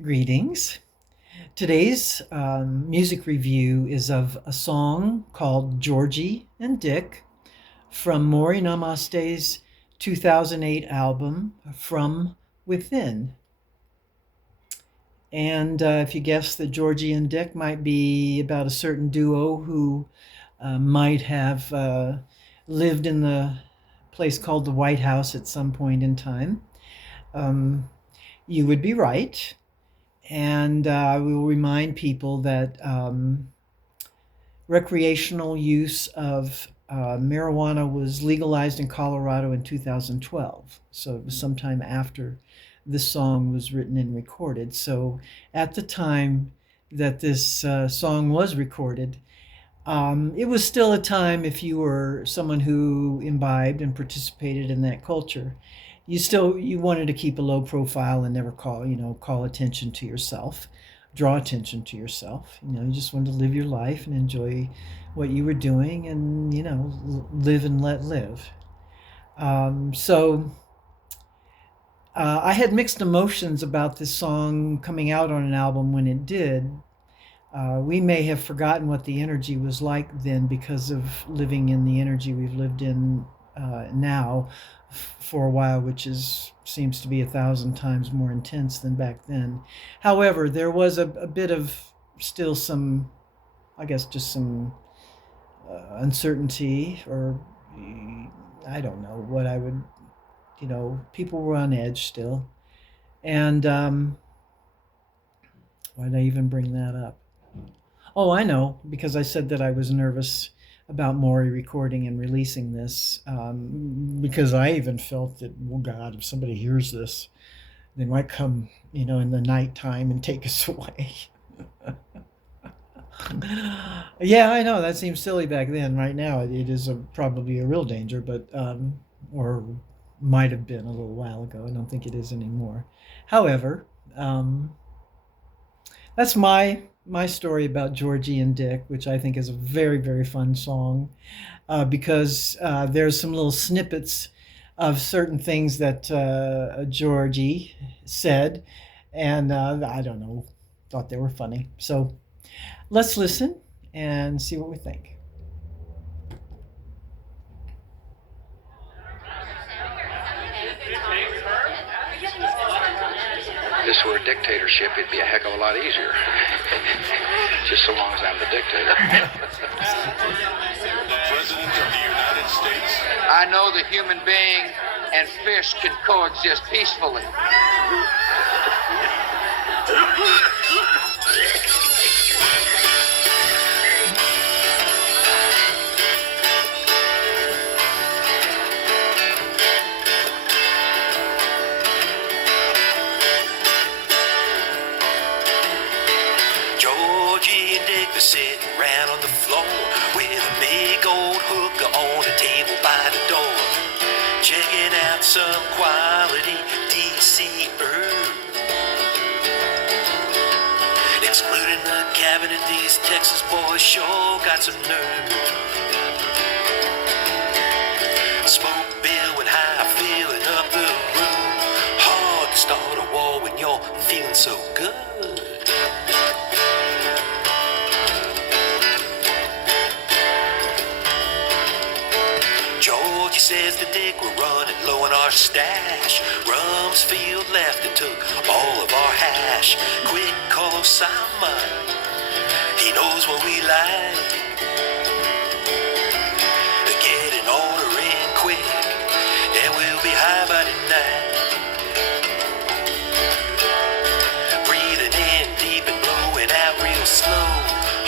Greetings. Today's music review is of a song called Georgy and Dick from Morri Namaste's 2008 album, From Within. And if you guess that Georgy and Dick might be about a certain duo who might have lived in the place called the White House at some point in time, um, you would be right. And I will remind people that recreational use of marijuana was legalized in Colorado in 2012. So it was sometime after this song was written and recorded. So at the time that this song was recorded, it was still a time, if you were someone who imbibed and participated in that culture, you wanted to keep a low profile and never call attention to yourself, draw attention to yourself. You just wanted to live your life and enjoy what you were doing, and live and let live. So I had mixed emotions about this song coming out on an album when it did. We may have forgotten what the energy was like then because of living in the energy we've lived in now for a while, which seems to be 1,000 times more intense than back then. However, there was a bit of still some, I guess, just some uncertainty, or I don't know what I would, people were on edge still. And why did I even bring that up? Oh, I know, because I said that I was nervous about Morri recording and releasing this, because I even felt that, well, God, if somebody hears this, they might come, in the nighttime and take us away. Yeah, I know that seems silly back then. Right now, it is probably a real danger, but or might have been a little while ago. I don't think it is anymore. However, that's my story about Georgie and Dick, which I think is a very, very fun song, because there's some little snippets of certain things that Georgie said, and I don't know, thought they were funny. So let's listen and see what we think. If this were a dictatorship, it'd be a heck of a lot easier. Just so long as I'm the dictator. The President of the United States. I know the human being and fish can coexist peacefully. Georgie and Dick are sitting round on the floor with a big old hooker on a table by the door, checking out some quality DC herb. Excluding the cabinet, these Texas boys sure got some nerve. Smoke billowing high, filling up the room. Hard to start a war when you're feeling so good. Georgie says the Dick, we're running low on our stash. Rumsfeld left and took all of our hash. Quick call Osama, he knows what we like. Get an order in quick, and we'll be high by tonight. Breathing in deep and blowing out real slow.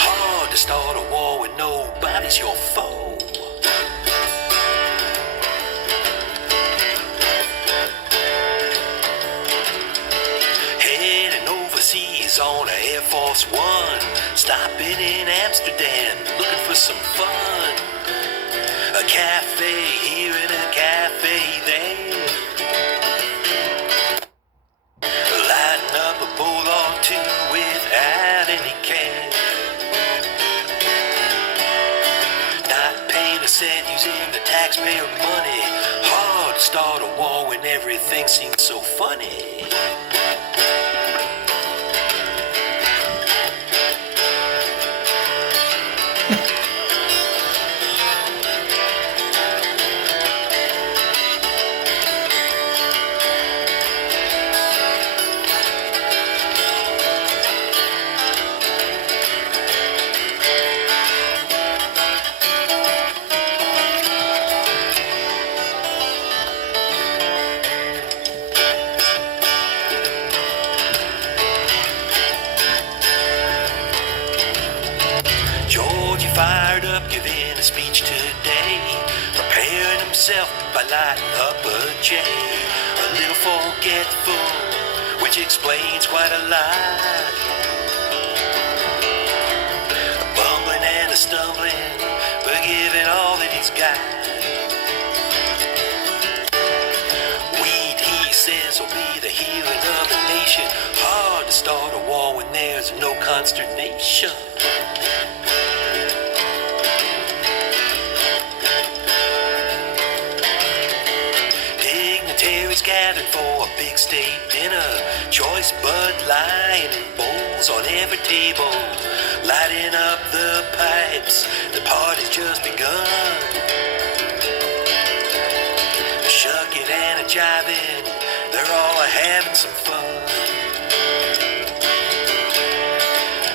Hard to start a war when nobody's your foe. Heading overseas on a Air Force One, stopping in Amsterdam, looking for some fun. A cafe here and a cafe there. Lighting up a bowl or two without any care. Not paying a cent, using the taxpayer money. Hard to start a war when everything seems so funny. twilight upper J. A little forgetful, which explains quite a lot. A bumbling and a stumbling, but giving all that he's got. Weed, he says, will be the healing of the nation. Hard to start a war when there's no consternation. Dignitaries gathered for a big state dinner. Choice Bud Light and bowls on every table. Lighting up the pipes, the party's just begun. Shucking and a jiving, they're all having some fun.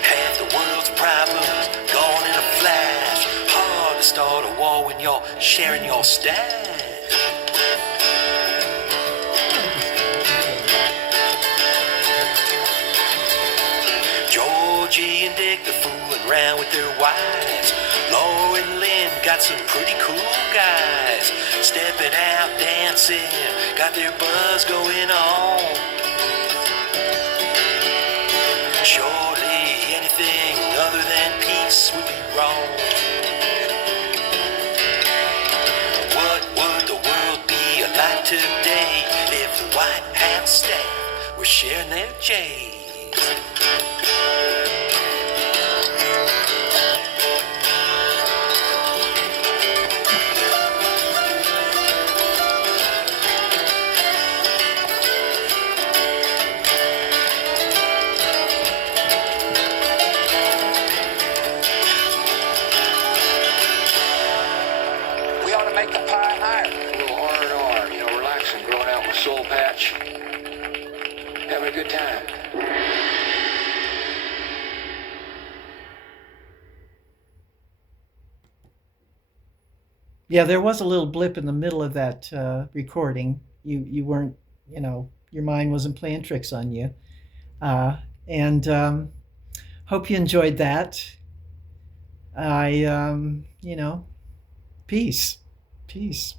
Half the world's problems gone in a flash. Hard to start a war when you're sharing your stash. Georgy and Dick, they're fooling around with their wives. Laura and Lynn got some pretty cool guys. Stepping out, dancing, got their buzz going on. Surely anything other than peace would be wrong. What would the world be like today if the White House staff were sharing their J's? Make the pie higher. A little R&R, you know, relaxing, growing out my soul patch. Having a good time. Yeah, there was a little blip in the middle of that recording. You weren't, you know, your mind wasn't playing tricks on you. And hope you enjoyed that. You know, peace. Peace.